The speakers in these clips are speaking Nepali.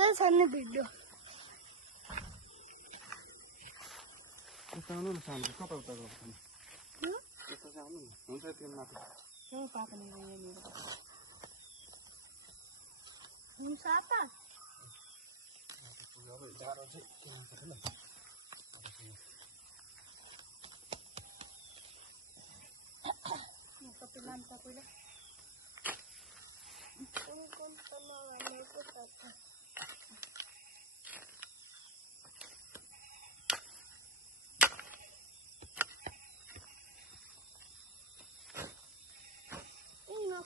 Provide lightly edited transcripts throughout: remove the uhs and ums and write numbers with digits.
आउँदैछ नि भिडियो उताउनु न सानो कता उता गर्छन् यस्तो जानु हुन्छ त्यो माथि त्यो पाक्ने यहाँनिर हुन्छ त अब जाडो चाहिँ के हुन्छ होला कति लान्छ पहिला कुन भनेको छ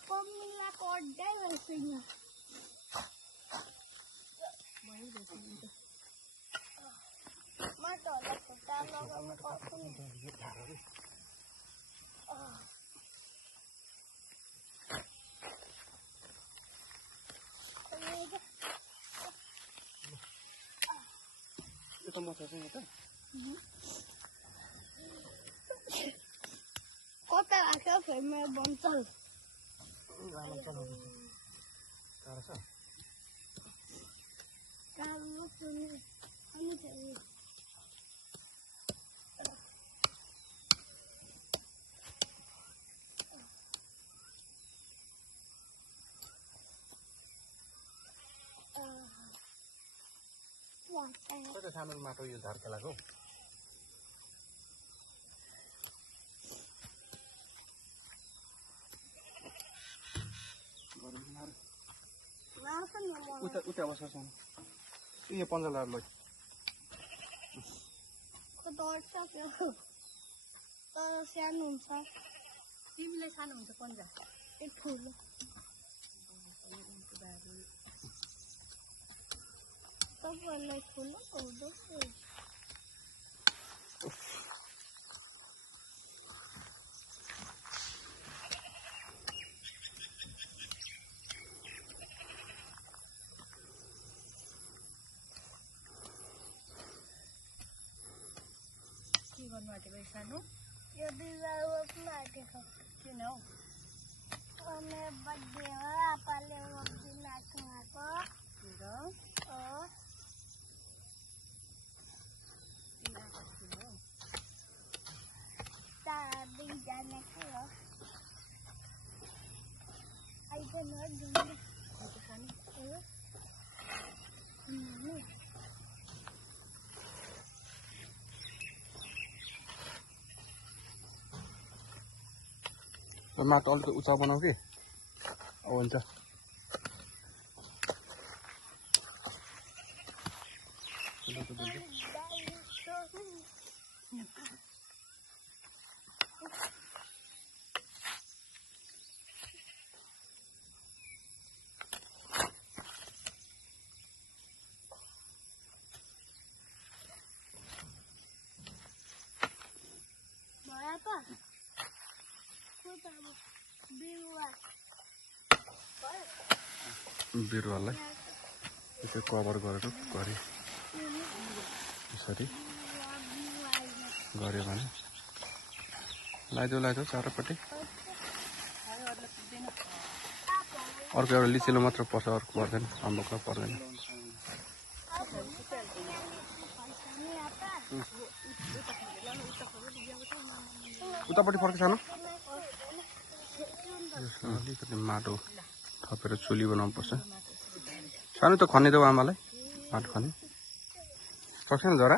Pamela Cordell assim. Mas olha, tá logo no copo. Itu mau saya itu? Kota asal saya bonsol. Kalau punya, kamu cari. Kau sama rumah tu yudar kelaku. उता बस्छ सानो यो पन्जालार लय दर्छ त्यो तर सानो हुन्छ तिमीलाई सानो हुन्छ पन्जा एक ठुलो तपाईँलाई ठुलो हुँदैछ सानो यो बिरुवा रोप्नु किन हौ मेरो बर्थडे हो आपाले रोप्दिन आएको दुईजना थियो माटो अलिक उचा बनाऊ कि अब हुन्छ बिरुवालाई यसो कभर गरेर गरे यसरी गऱ्यो भने लगाइदेऊ चारैपट्टि अर्को एउटा लिचिलो मात्र पर्छ अर्को पर्दैन अम्बकमा पर्दैन उतापट्टि फर्क सानो अलिकति माटो थपेर चुली बनाउनु पर्छ सानो त खनिदेऊ आमालाई माटो खने सक्छ नि जरा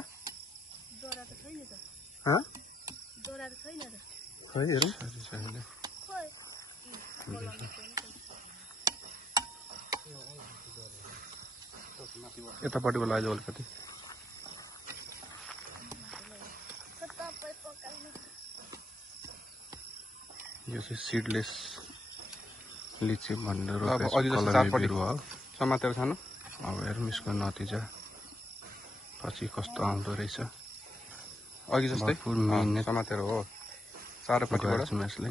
खै हेरौँ यतापट्टिबाट लगाइदेऊ अलिकति यो चाहिँ सिडलेस लिची भनेर बिरुवा हो समातेर सानो अब हेरौँ यसको नतिजा पछि कस्तो आउँदो रहेछ अघि जस्तै समातेर हो चारैपट्टिबाट यसले